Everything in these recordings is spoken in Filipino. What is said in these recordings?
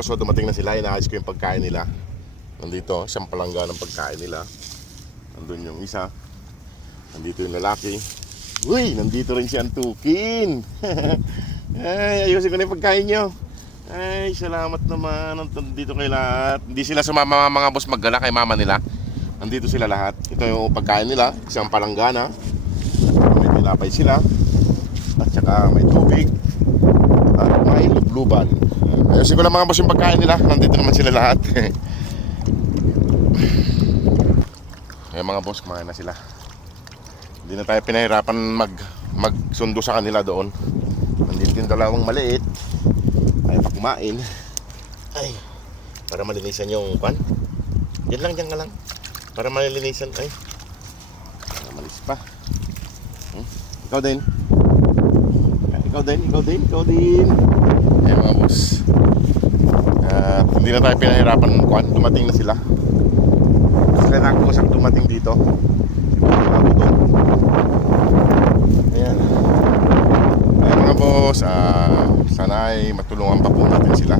So dumating na sila, inaayos ko yung pagkain nila. Nandito, isang palangga ng pagkain nila. Nandun yung isa. Nandito yung lalaki. Uy, nandito rin si Antukin. Ay, ayusin ko na yung pagkain nyo. Ay, salamat naman. Nandito kayo lahat. Hindi sila sumama mga boss maggala kay mama nila. Nandito sila lahat. Ito yung pagkain nila, isang palanggana. May tinapay sila. At saka may tubig. At may lubluban. Ayusin ko lang mga boss yung pagkain nila. Nandito naman sila lahat. Ay mga boss, kumain na sila. Hindi na tayo pinahirapan magsundo sa kanila doon. Nandito yung dalawang maliit. Ay pa kumain. Ay, para malinisan yung pan. Diyan ka lang. Para malinisan. Ay, malis pa. Ikaw din. Ikaw din. Ay mga boss. At hindi na tayo pinahirapan kuan. Dumating na sila. Sila na ako sa dumating dito. Ayan. Ayan mga boss, sana ay matulungan pa po natin sila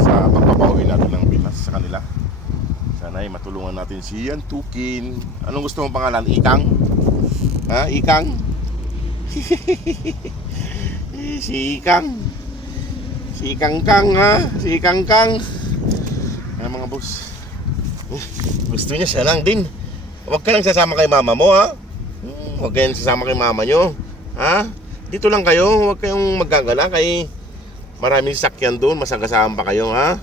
sa pagpapawi natin ng bilas sa kanila. Sana ay matulungan natin si Antukin. Anong gusto mong pangalan? Ikang? Ha? Ikang? Si Ikang. Si Ikang-kang ha? Si Ikang-kang. Ayan mga boss. Gusto niya siya lang din. Huwag ka lang sasama kay mama mo ha. Huwag kayong sasama kay mama nyo ha. Dito lang kayo. Huwag kayong maggagala kay maraming sakyan doon. Masagasaan pa kayo ha.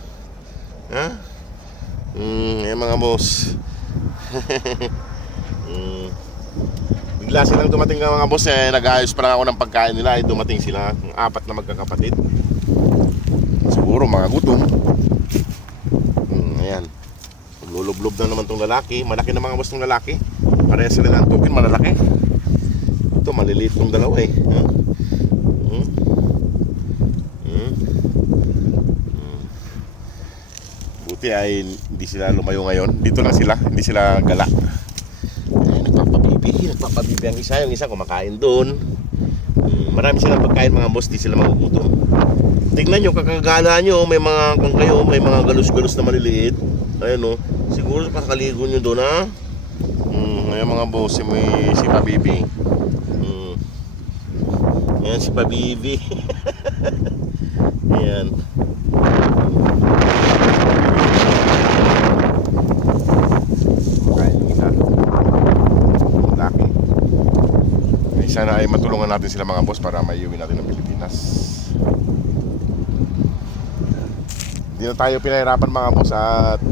Ha? Ayan mga boss. Bigla silang dumating ng mga boss nag-aayos pa lang ako ng pagkain nila. Dumating sila. Apat na magkakapatid. Siguro mga gutom. Ayan. Lulublob na naman tong lalaki. Malaki na mga boss tong lalaki. Parehas sila ng Antukin, malalaki. Ito, maliliit tong dalawa eh. Buti ay hindi sila lumayo ngayon. Dito lang sila, hindi sila gala. Ay, nagpapabibi ang isa. Yung isa kumakain doon. Marami silang pagkain mga boss, di sila magugutom. Tingnan nyo, kakagala nyo. May mga, kung kayo, may mga galus-galus na maliliit. Ayan o. Siguro kakaligo nyo doon ha. Ayan mga boss, si Pabibi. Ayan si Pabibi. Ayan. Makain yung isa. Laki. Ay, sana ay matulungan natin sila mga boss para maiuwi natin ng Pilipinas. Hindi na tayo pinahirapan mga boss at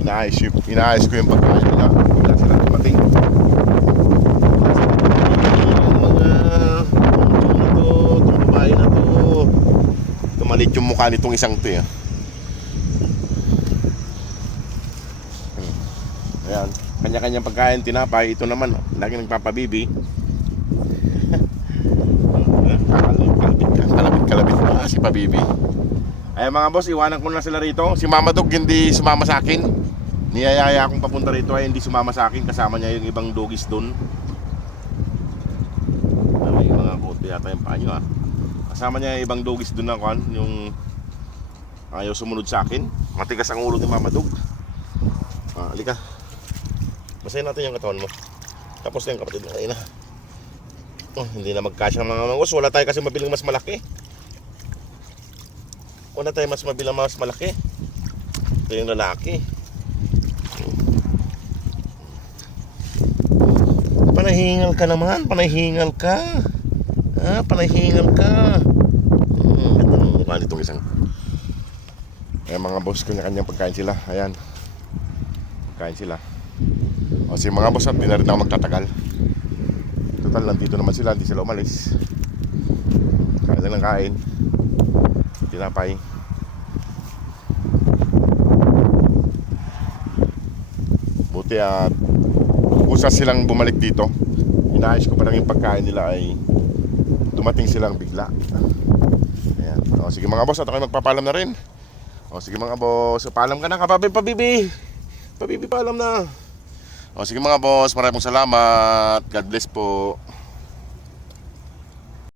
inaayos ko yung pagkain nila. Wala sila dumating. Itong babae na to. Tumalit yung mukha nitong isang to eh. Ayan, kanya-kanyang pagkain, tinapay. Ito naman, lagi nagpapabibi. Kalabit pa si Pabibi. Ayan mga boss, iwanan ko na sila rito. Si Mama Dog hindi sumama sa akin. Niyayaya akong papunta rito ay hindi sumama sa akin. Kasama niya yung ibang doggies doon. May mga kote yata yung panyo ah. Kasama niya yung ibang doggies doon na kan. Yung ayaw sumunod sa akin. Matigas ang ulo ni Mama Dog. Halika. Basahin natin yung katawan mo. Tapos na yung kapatid mo kanina. Hindi na magkasya mga mangos. Wala tayo kasi mabiling mas malaki. Wala tayo mas mabilang mas malaki. Ito yung lalaki. Panahingal ka naman. Panahingal ka. Panahingal ka. Ganda ng mukha nitong isang. Ayan mga boss, kanya-kanyang pagkain sila. Ayan. Pagkain sila. O si mga boss, hindi na rin ako magtatagal. Total, nandito naman sila. Hindi sila umalis. Kain lang ng kain. Tinapay. Buti at usas silang bumalik dito. Inaayos ko pa lang yung pagkain nila ay dumating silang bigla. Ayan. O sige mga boss, at ako magpapalam na rin. O sige mga boss, paalam ka na Pabibi. Pabibi, paalam na. O sige mga boss, maraming salamat. God bless po.